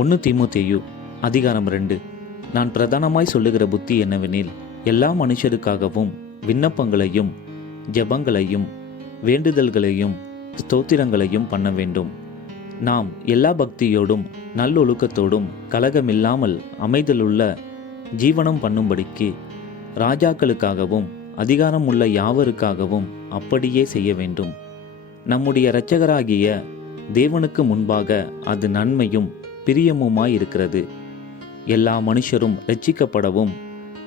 1 தீமோத்தேயு அதிகாரம் 2. நான் பிரதானமாய் சொல்லுகிற புத்தி என்னவெனில், எல்லா மனுஷருக்காகவும் விண்ணப்பங்களையும் ஜெபங்களையும் வேண்டுதல்களையும் ஸ்தோத்திரங்களையும் பண்ண வேண்டும். நாம் எல்லா பக்தியோடும் நல்லொழுக்கத்தோடும் கலகமில்லாமல் அமைதலுள்ள ஜீவனம் பண்ணும்படிக்கு ராஜாக்களுக்காகவும் அதிகாரமுள்ள யாவருக்காகவும் அப்படியே செய்ய வேண்டும். நம்முடைய இரட்சகராகிய தேவனுக்கு முன்பாக அது நன்மையும் பிரியமுமாயிருக்கிறது. எல்லா மனுஷரும் இரட்சிக்கப்படவும்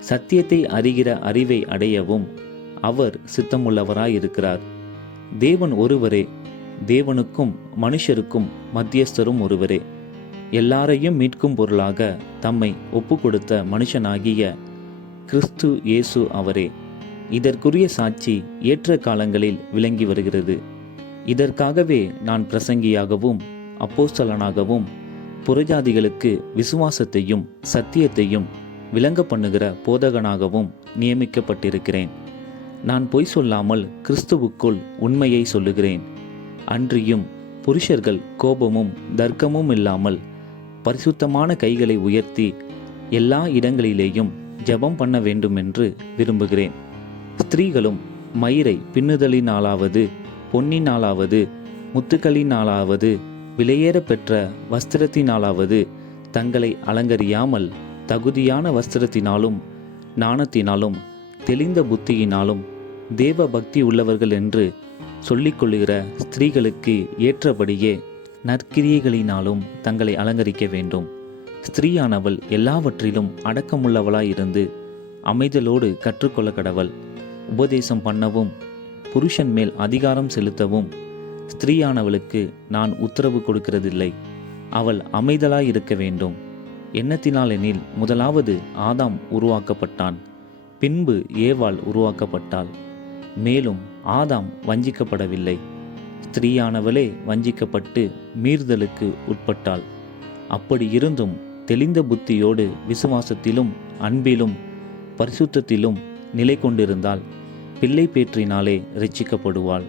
சத்தியத்தை அறிகிற அறிவை அடையவும் அவர் சித்தமுள்ளவராயிருக்கிறார். தேவன் ஒருவரே, தேவனுக்கும் மனுஷருக்கும் மத்தியஸ்தரும் ஒருவரே. எல்லாரையும் மீட்கும் பொருளாக தம்மை ஒப்பு கொடுத்த மனுஷனாகிய கிறிஸ்து இயேசு அவரே. இதற்குரிய சாட்சி ஏற்ற காலங்களில் விளங்கி வருகிறது. இதற்காகவே நான் பிரசங்கியாகவும் அப்போஸ்தலனாகவும் புறஜாதிகளுக்கு விசுவாசத்தையும் சத்தியத்தையும் விளங்க பண்ணுகிற போதகனாகவும் நியமிக்கப்பட்டிருக்கிறேன். நான் பொய் சொல்லாமல் கிறிஸ்துவுக்குள் உண்மையை சொல்லுகிறேன். அன்றியும் புருஷர்கள் கோபமும் தர்க்கமும் இல்லாமல் பரிசுத்தமான கைகளை உயர்த்தி எல்லா இடங்களிலேயும் ஜெபம் பண்ண வேண்டுமென்று விரும்புகிறேன். ஸ்திரீகளும் மயிரை பின்னுதலினாலாவது பொன்னினாலாவது முத்துக்களினாலாவது விலையேற பெற்ற வஸ்திரத்தினாலாவது தங்களை அலங்கரியாமல் தகுதியான வஸ்திரத்தினாலும் ஞானத்தினாலும் தெளிந்த புத்தியினாலும் தேவ பக்தி உள்ளவர்கள் என்று சொல்லிக்கொள்ளுகிற ஸ்திரீகளுக்கு ஏற்றபடியே நற்கிரியைகளினாலும் தங்களை அலங்கரிக்க வேண்டும். ஸ்திரீயானவள் எல்லாவற்றிலும் அடக்கமுள்ளவளாயிருந்து அமைதலோடு கற்றுக்கொள்ள கடவள். உபதேசம் பண்ணவும் புருஷன் மேல் அதிகாரம் செலுத்தவும் ஸ்திரீயானவளுக்கு நான் உத்தரவு கொடுக்கிறதில்லை. அவள் அமைதலாயிருக்க வேண்டும். எண்ணத்தினாலெனில் முதலாவது ஆதாம் உருவாக்கப்பட்டான், பின்பு ஏவாள் உருவாக்கப்பட்டாள். மேலும் ஆதாம் வஞ்சிக்கப்படவில்லை, ஸ்திரீயானவளே வஞ்சிக்கப்பட்டு மீறுதலுக்கு உட்பட்டாள். அப்படி இருந்தும் தெளிந்த புத்தியோடு விசுவாசத்திலும் அன்பிலும் பரிசுத்தத்திலும் நிலை கொண்டிருந்தால் பிள்ளை பேற்றினாலே இரட்சிக்கப்படுவாள்.